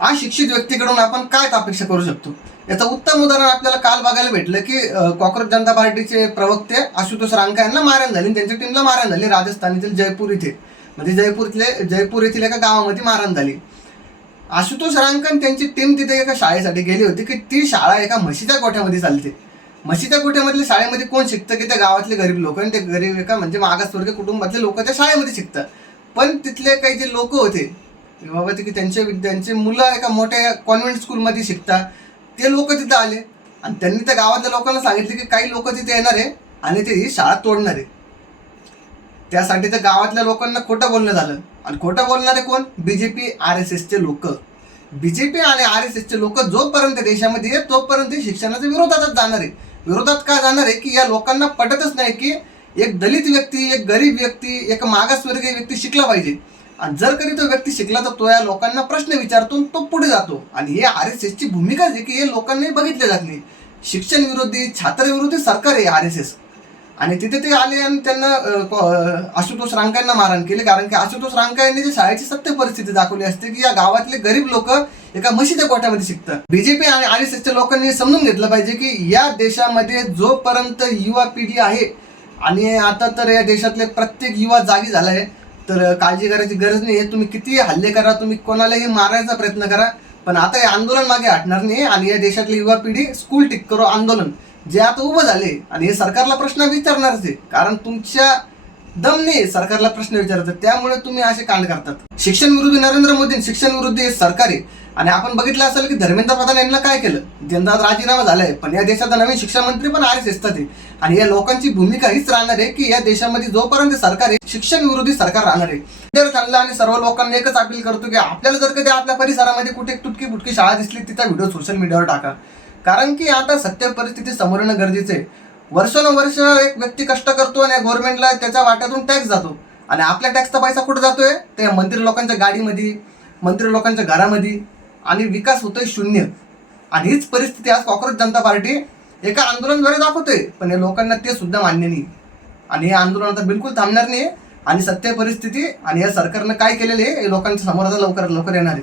अशिक्षित व्यक्तीकडून आपण काय अपेक्षा करू शकतो? याचं उत्तम उदाहरण आपल्याला काल बघायला भेटलं की कॉक्रोच जनता पार्टीचे प्रवक्ते आशुतोष रांका यांना मारहाण झाली, त्यांच्या टीमला मारहाण झाली राजस्थानातील जयपूर इथे, म्हणजे जयपूर येथील एका गावामध्ये मारहाण झाली. आशुतोष रांका त्यांची टीम तिथे एका शाळेसाठी गेली होती की ती शाळा एका म्हशीच्या गोठ्यामध्ये चालते. म्हशीच्या गोठ्यामधल्या शाळेमध्ये कोण शिकतं की त्या गावातले गरीब लोक आणि ते गरीब एका म्हणजे मागासवर्गीय कुटुंबातले लोक त्या शाळेमध्ये शिकतात. पण तिथले काही जे लोक होते बाबा ते की त्यांचे मुलं एका मोठ्या कॉन्व्हेंट स्कूलमध्ये शिकतात, ते लोक तिथं आले आणि त्यांनी त्या गावातल्या लोकांना सांगितले की काही लोक तिथे येणार आहे आणि ते ही शाळा तोडणार आहे. त्यासाठी त्या गावातल्या लोकांना खोटं बोलणं झालं. आणि खोटं बोलणारे कोण? बीजेपी RSSचे लोक. बीजेपी आणि RSSचे लोक जोपर्यंत देशामध्ये आहे तोपर्यंत शिक्षणाच्या विरोधातच जाणार आहे. विरोधात का जाणार आहे की या लोकांना पटतच नाही की एक दलित व्यक्ती, एक गरीब व्यक्ती, एक मागासवर्गीय व्यक्ती शिकला पाहिजे. आणि जर कधी तो व्यक्ती शिकला तर तो या लोकांना प्रश्न विचारतो, तो पुढे जातो. आणि हे RSSची भूमिका आहे की हे लोकांनाही बघितले जात नाही. शिक्षण विरोधी, छात्र विरोधी सरकार आहे RSS. आणि तिथे ते आले आणि त्यांना आशुतोष रांका यांना मारहाण केली, कारण की आशुतोष रांका यांनी जी शाळेची सत्य परिस्थिती दाखवली असते की या गावातले गरीब लोक एका म्हशीच्या गोठ्यामध्ये शिकतात. बीजेपी आणि RSSच्या लोकांनी समजून घेतलं पाहिजे की या देशामध्ये जोपर्यंत युवा पिढी आहे आणि आता तर या देशातले प्रत्येक युवा जागी झाला आहे, तर काळजी करायची गरज नाही आहे. तुम्ही किती हल्ले करा, तुम्ही कोणालाही मारायचा प्रयत्न करा, पण आता हे आंदोलन मागे हटणार नाही. आणि या देशातली युवा पिढी स्कूल टिक करो आंदोलन जे आता उभं झाले आणि हे सरकारला प्रश्न विचारणारच आहे, कारण तुमच्या दम नाही सरकारला प्रश्न विचारतात, त्यामुळे तुम्ही असे कांड करतात. शिक्षण विरोधी नरेंद्र मोदी, शिक्षण विरोधी हे सरकार आहे. आणि आपण बघितलं असेल की धर्मेंद्र प्रधान यांना काय केलं, त्यांचा राजीनामा झालाय, पण या देशाचा नवीन शिक्षण मंत्री पण RSSचाच आहे. आणि या लोकांची भूमिका हीच राहणार आहे की या देशामध्ये जोपर्यंत सरकार आहे शिक्षण विरोधी सरकार राहणार आहे. विद्यार्थ्यांना आणि सर्व लोकांना एकच अपील करतो की आपल्याला जर कधी आपल्या परिसरामध्ये कुठे तुटकी फुटकी शाळा दिसली तिचा व्हिडिओ सोशल मीडियावर टाका, कारण की आता सत्य परिस्थिती समोर येणं गरजेचं आहे. वर्षानुवर्ष एक व्यक्ती कष्ट करतो आणि गव्हर्नमेंटला त्याच्या वाट्यातून टॅक्स जातो आणि आपल्या टॅक्सचा पैसा कुठे जातोय? त्या मंत्री लोकांच्या गाडीमध्ये, मंत्री लोकांच्या घरामध्ये, आणि विकास होतोय शून्य. आणि हीच परिस्थिती आज कॉक्रोच जनता पार्टी एका आंदोलनाद्वारे दाखवतोय, पण या लोकांना ते सुद्धा मान्य नाही. आणि हे आंदोलन आता बिलकुल थांबणार नाही. आणि सत्य परिस्थिती आणि या सरकारनं काय केलेले हे लोकांच्या समोर आता लवकर येणार आहे.